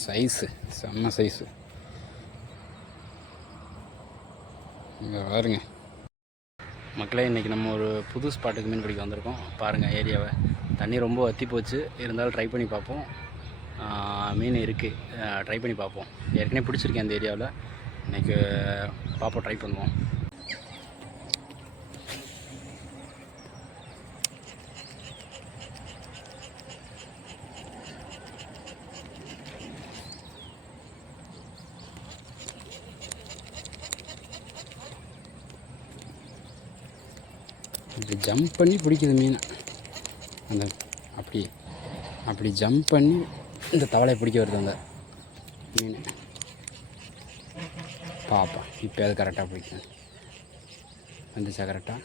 Size செம்ம size. இங்கே பாருங்க மக்களே, இன்றைக்கி நம்ம ஒரு புது ஸ்பாட்டுக்கு மீன் பிடிக்க வந்திருக்கோம். பாருங்கள் ஏரியாவை. தண்ணி ரொம்ப வற்றி போச்சு, இருந்தாலும் ட்ரை பண்ணி பார்ப்போம். மீன் இருக்குது, ட்ரை பண்ணி பார்ப்போம். ஏற்கனவே பிடிச்சிருக்கேன் அந்த ஏரியாவில். இன்றைக்கி பார்ப்போம், ட்ரை பண்ணுவோம். இப்படி ஜம்ப் பண்ணி பிடிக்குது மீன். அந்த அப்படி ஜம்ப் பண்ணி இந்த தவளையை பிடிக்க வருது அந்த மீன். பாப்பா இப்போ அது கரெக்டாக பிடிக்கும். வந்துச்சா கரெக்டாக?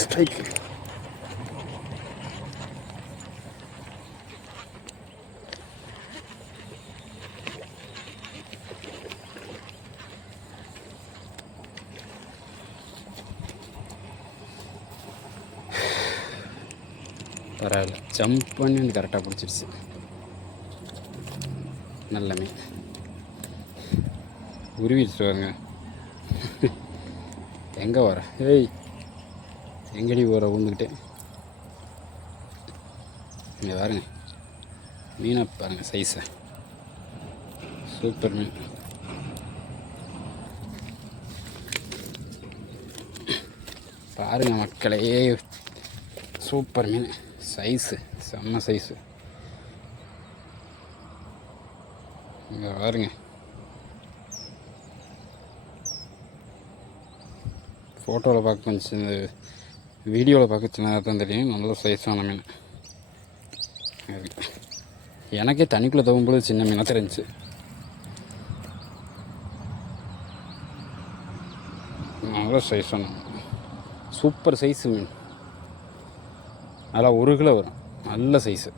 ஸ்ட்ரைக். பரவாயில்ல, ஜம்ப் பண்ணி வந்து கரெக்டாக பிடிச்சிருச்சு. நல்ல மீன் உருவிடுச்சு பாருங்க. எங்கே வர? ஏய், எங்கடி போகிற? ஊந்துக்கிட்டே இங்கே பாருங்க மீனை பாருங்கள், சைஸை. சூப்பர் மீன். பாருங்க மக்களே, சூப்பர் மீன். சைஸு செம்ம சைஸு. இங்கே பாருங்க, ஃபோட்டோவில் பார்க்க கொஞ்சம், இந்த வீடியோவில் பார்க்க சின்னதாக தான் தெரியும். நல்ல சைஸான மீன். எனக்கே தண்ணிக்குள்ளே தவும்போது சின்ன மீனாக தெரிஞ்சிச்சு. நல்ல சைஸான சூப்பர் சைஸு மீன். நல்லா 1 கிலோ வரும். நல்ல சைஸு.